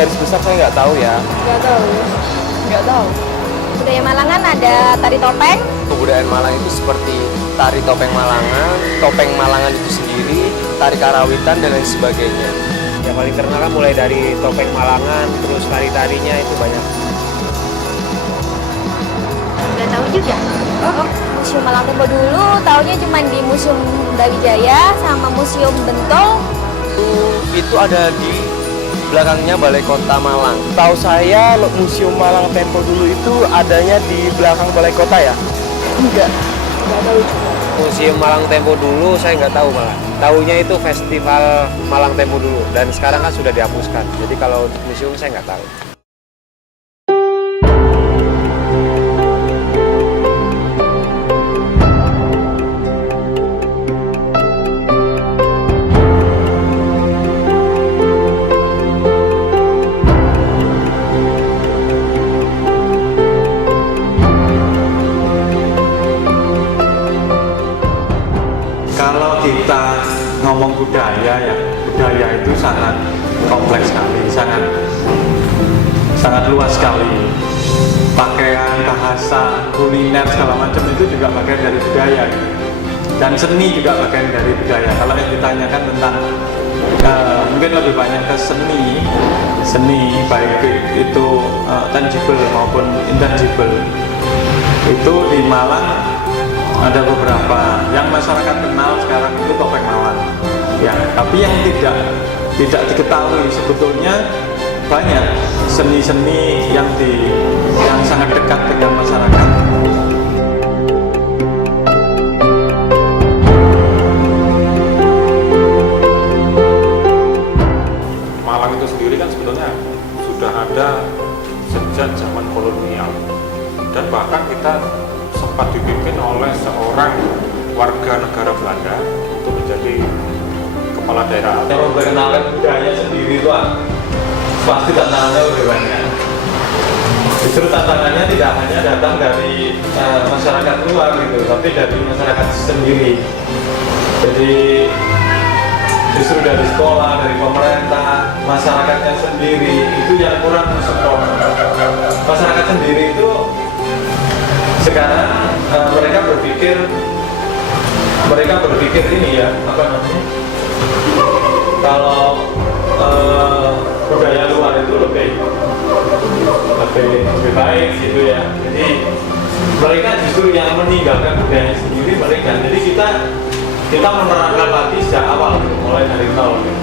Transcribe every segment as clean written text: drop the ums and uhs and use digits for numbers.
garis besar saya nggak tahu ya. Nggak tahu. Nggak tahu. Budaya Malangan ada tari topeng. Kebudayaan Malang itu seperti tari topeng Malangan itu sendiri, tari karawitan dan lain sebagainya. Yang paling terkenal kan mulai dari topeng Malangan, terus tari-tarinya itu banyak. Nggak tahu juga. Oh, Museum Malang Tempo dulu, taunya cuma di Museum Brawijaya sama Museum Bentol. Itu ada di belakangnya Balai Kota Malang. Tahu saya Museum Malang Tempo dulu itu adanya di belakang Balai Kota ya? Enggak tahu. Museum Malang Tempo dulu saya nggak tahu malah. Tahunya itu Festival Malang Tempo dulu, dan sekarang kan sudah dihapuskan. Jadi kalau museum saya nggak tahu. Kalau kita ngomong budaya ya, budaya itu sangat kompleks sekali, sangat luas sekali. Pakaian, bahasa, kuliner segala macam itu juga bagian dari budaya, dan seni juga bagian dari budaya. Kalau yang ditanyakan tentang mungkin lebih banyak ke seni baik itu tangible maupun intangible. Itu di Malang ada beberapa yang masyarakat kenal sekarang itu topeng Malang ya, tapi yang tidak diketahui sebetulnya banyak seni-seni yang sangat dekat dengan masyarakat. Malang itu sendiri kan sebetulnya sudah ada sejak zaman kolonial, dan bahkan kita sempat dipimpin oleh seorang warga negara Belanda untuk menjadi kepala daerah. Yang memperkenalkan budaya sendiri itu pasti tantangannya lebih banyak. Justru tantangannya tidak hanya datang dari masyarakat luar gitu, tapi dari masyarakat sendiri. Jadi justru dari sekolah, dari pemerintah, masyarakatnya sendiri itu yang kurang support. Masyarakat sendiri itu sekarang mereka berpikir ini ya, apa namanya, kalau budaya luar itu lebih baik gitu ya. Jadi mereka justru yang meninggalkan budaya sendiri mereka. Jadi kita menerangkan lagi sejak awal gitu, mulai dari nol gitu.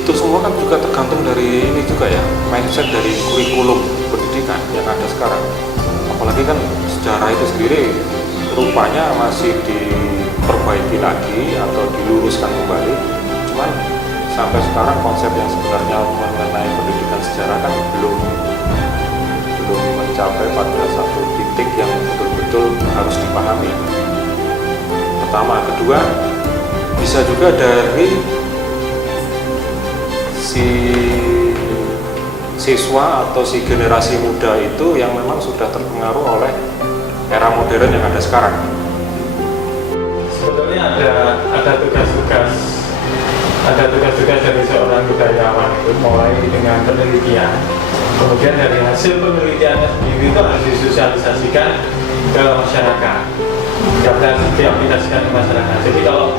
Itu semua kan juga tergantung dari ini juga ya, mindset dari kurikulum pendidikan yang ada sekarang. Apalagi kan sejarah itu sendiri rupanya masih diperbaiki lagi atau diluruskan kembali. Cuman sampai sekarang konsep yang sebenarnya mengenai pendidikan sejarah kan belum mencapai pada satu titik yang betul-betul harus dipahami. Pertama, kedua, bisa juga dari si siswa atau si generasi muda itu yang memang sudah terpengaruh oleh era modern yang ada sekarang. Sebetulnya ada tugas-tugas dari seorang budayawan itu, mulai dengan penelitian, kemudian dari hasil penelitiannya sendiri itu harus disosialisasikan ke masyarakat, diaplikasikan ke masyarakat. Jadi kalau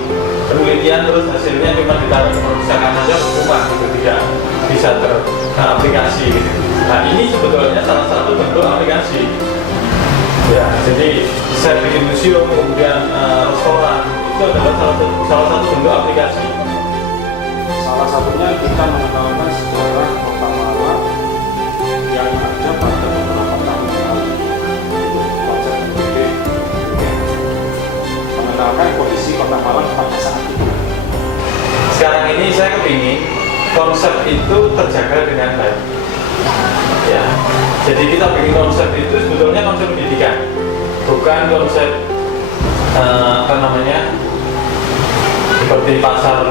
penelitian terus hasilnya cuma ditaruh di perpustakaan saja rumah gitu, tidak bisa teraplikasi gitu. Nah ini sebetulnya salah satu bentuk aplikasi ya. Jadi saya bikin museum, kemudian restoran, itu adalah salah satu bentuk aplikasi. Salah satunya kita mengenalkan sejarah kota Malang yang ada pada beberapa tahun lalu untuk konsep MDD, mengenalkan kondisi kota Malang pada saat itu. Sekarang ini saya kepingin konsep itu terjaga dengan baik ya. Jadi kita bikin konsep itu sebetulnya konsep pendidikan, bukan konsep apa namanya, seperti pasar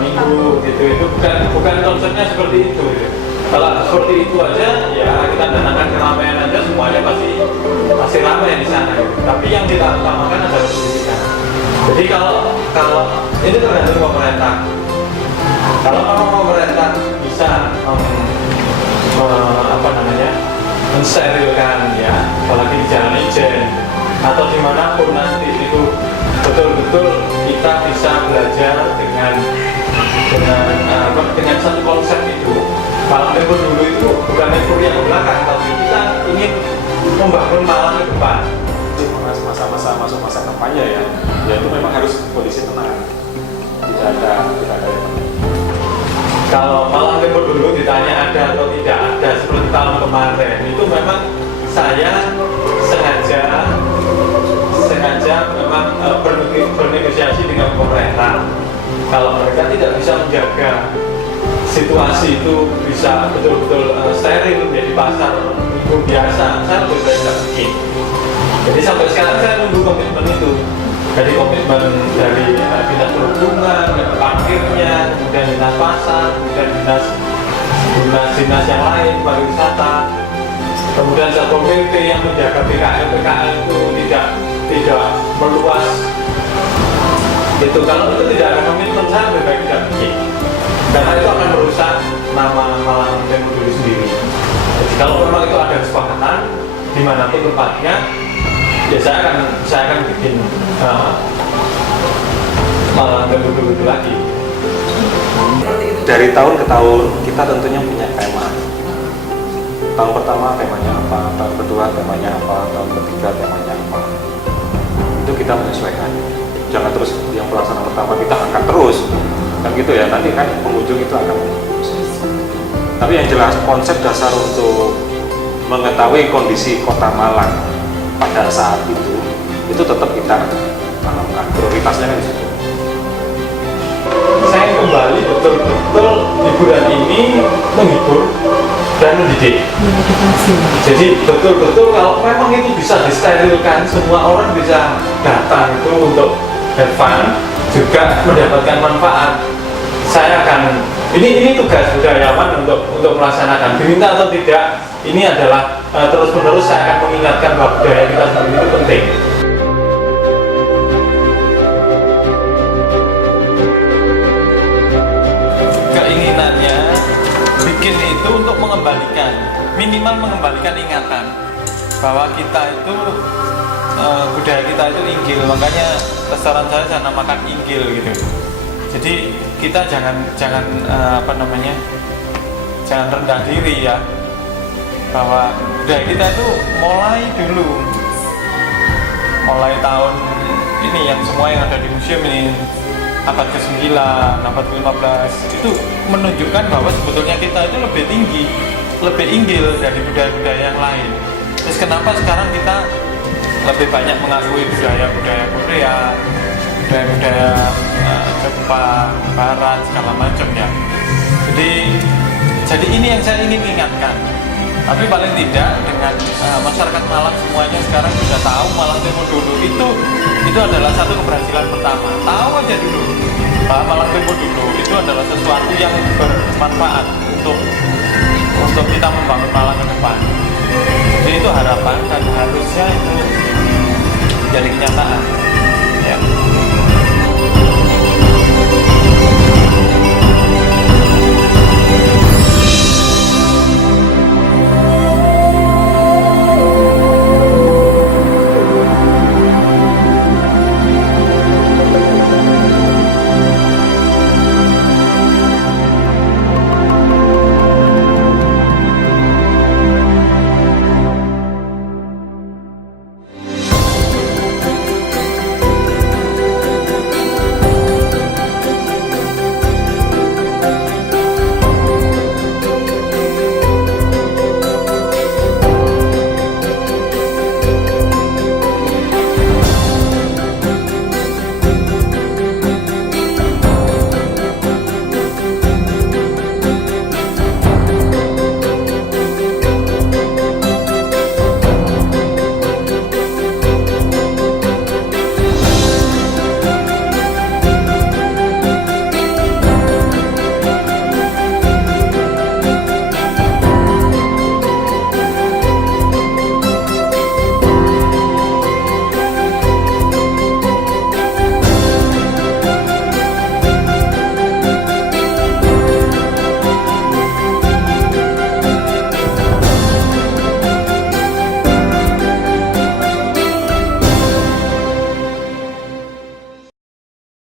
minggu gitu. Itu bukan konsepnya seperti itu gitu. Kalau seperti itu aja ya kita datangkan keramaian aja semuanya pasti ramai di sana gitu. Tapi yang kita utamakan adalah pendidikan. Jadi kalau ini tergantung pemerintah. Kalau pemerintah betul-betul kita bisa belajar dengan satu konsep itu. Malang Tempo dulu itu bukan euforia ke belakang, tapi kita ingin membangun Malang ke depan. Masa-masa masuk masa kampanye ya itu memang harus kondisi tenang, tidak ada yang penting. Kalau Malang Tempo dulu ditanya ada atau tidak ada seperti tahun kemarin, itu memang saya sengaja memang bernegosiasi dengan pemerintah. Kalau mereka tidak bisa menjaga situasi itu bisa betul-betul steril menjadi pasar minggu biasa, saya lebih baik tidak bikin. Jadi sampai sekarang saya nunggu komitmen itu. Jadi komitmen dari dinas perhubungan, parkirnya, kemudian dinas pasar, kemudian dinas yang lain, pariwisata, kemudian Satpol PP yang menjaga PKL itu tidak meluas. Itu kalau itu tidak ada komitmen, saya lebih baik tidak bikin. Karena itu akan merusak nama Malang Tempo dulu sendiri. Jadi kalau memang itu ada kesepakatan dimanapun tempatnya, ya saya akan bikin Malang Tempo dulu itu lagi. Dari tahun ke tahun kita tentunya punya tema. Tahun pertama temanya apa, tahun kedua temanya apa, tahun ketiga temanya apa. Itu kita menyesuaikan. Jangan terus yang pelaksanaan pertama kita angkat terus, kan gitu ya. Nanti kan pengunjung itu akan. Tapi yang jelas konsep dasar untuk mengetahui kondisi Kota Malang pada saat itu tetap kita tanamkan. Prioritasnya kan di situ. Saya kembali betul-betul hiburan ini menghibur dan mendidik. Jadi betul-betul kalau memang itu bisa disterilkan, semua orang bisa datang itu untuk have fun, juga mendapatkan manfaat. Saya akan ini tugas budayawan untuk melaksanakan. Diminta atau tidak, ini adalah terus-menerus saya akan mengingatkan bahwa budaya kita sendiri itu penting. Keinginannya bikin itu untuk mengembalikan, minimal mengembalikan ingatan bahwa kita itu budaya kita itu Inggil, makanya restoran saya namakan Inggil gitu. Jadi kita jangan jangan rendah diri ya, bahwa budaya kita itu mulai tahun ini yang semua yang ada di museum ini abad ke-9, abad ke-15 itu menunjukkan bahwa sebetulnya kita itu lebih tinggi, lebih Inggil dari budaya-budaya yang lain. Terus kenapa sekarang kita lebih banyak mengakui budaya-budaya Korea, budaya-budaya Jepang, Barat, segala macam ya. Jadi ini yang saya ingin ingatkan. Tapi paling tidak dengan masyarakat Malang semuanya sekarang sudah tahu Malang Tempo dulu itu adalah satu keberhasilan pertama. Tahu aja dulu bahwa Malang Tempo dulu itu adalah sesuatu yang bermanfaat untuk kita membangun Malang ke depan. Jadi itu harapan dan harusnya itu menjadi kenyataan.